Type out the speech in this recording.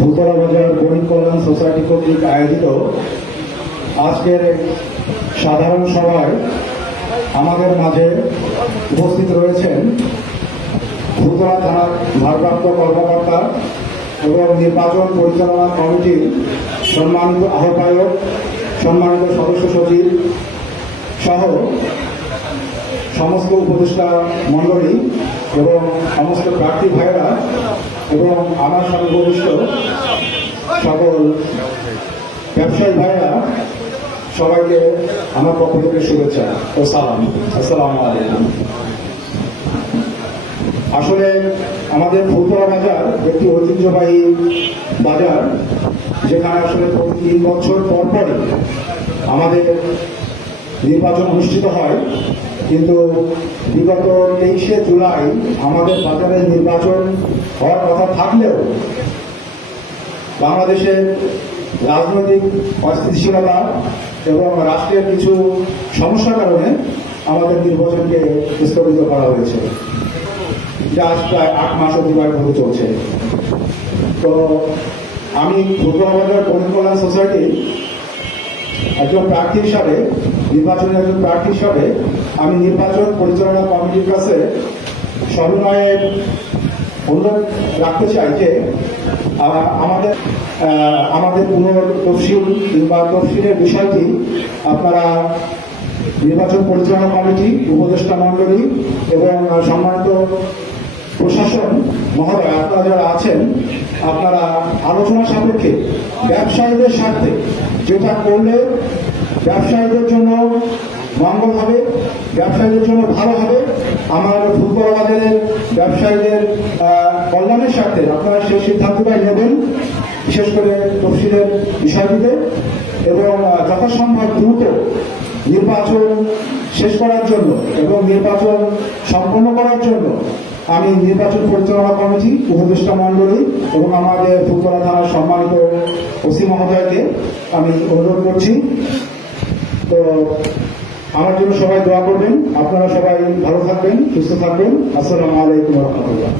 ভূতলা বাজার গরিব কল্যাণ সোসাইটি কর্তৃক আয়োজিত আজকের সাধারণ সভায় আমাদের মাঝে উপস্থিত রয়েছেন ভূতলা থানার ভারপ্রাপ্ত কর্মকর্তা এবং নির্বাচন পরিচালনা কমিটির সম্মানিত আহ্বায়ক, সম্মানিত সদস্য সচিব সহ সমস্ত উপদেষ্টা মণ্ডলী এবং সমস্ত প্রার্থী ভাইয়েরা এবং আমার উপবিষ্ট সকল ব্যবসায়ী ভাইয়েরা সবাইকে আমার পক্ষ থেকে শুভেচ্ছা ও সালাম। আসসালামু আলাইকুম। আসলে আমাদের ফুলতলা বাজার একটি ঐতিহ্যবাহী বাজার, যেখানে আসলে প্রতি তিন বছর পর পরই আমাদের নির্বাচন অনুষ্ঠিত হয়। কিন্তু বিগত তেইশে জুলাই আমাদের বাজারে নির্বাচন হওয়ার কথা থাকলেও বাংলাদেশের রাজনৈতিক অস্থিতিশীলতা এবং রাষ্ট্রের কিছু সমস্যার কারণে আমাদের নির্বাচনকে স্থগিত করা হয়েছে। যা আজ প্রায় আট মাস অতিবাহিত হতে চলছে। তো আমি ফুটবলবাজার গরিব কল্যাণ সোসাইটি একজন প্রার্থী হিসাবে, নির্বাচনের একজন প্রার্থী হিসাবে আমি নির্বাচন পরিচালনা কমিটির কাছে সবিনয়ে অনুরোধ রাখতে চাই যে আমাদের আমাদের পুনর তফসিল কিংবা তফসিলের বিষয়টি আপনারা নির্বাচন পরিচালনা কমিটি, উপদেষ্টা মণ্ডলী এবং সম্মানিত প্রশাসন মহোদয়, আপনারা যারা আছেন, আপনারা আলোচনা সাপেক্ষে ব্যবসায়ীদের স্বার্থে যেটা করলে ব্যবসায়ীদের জন্য মঙ্গল হবে, ব্যবসায়ীদের জন্য ভালো হবে। আমার ফুটবল বাজারের ব্যবসায়ীদের কল্যাণের স্বার্থে আপনারা সেই সিদ্ধান্তটাই নেবেন, বিশেষ করে তফসিলের বিষয়টিতে। এবং যথাসম্ভব দ্রুত নির্বাচন শেষ করার জন্য এবং নির্বাচন সম্পন্ন করার জন্য আমি নির্বাচন পরিচালনা কমিটি উপদেষ্টা মণ্ডলী এবং আমাদের ফুলতলা থানার সম্মানিত ওসি মহোদয়কে আমি অনুরোধ করছি। তো আমার জন্য সবাই দোয়া করবেন। আপনারা সবাই ভালো থাকবেন সুস্থ থাকবেন। আসসালামু আলাইকুম রহমতুল্লাহ।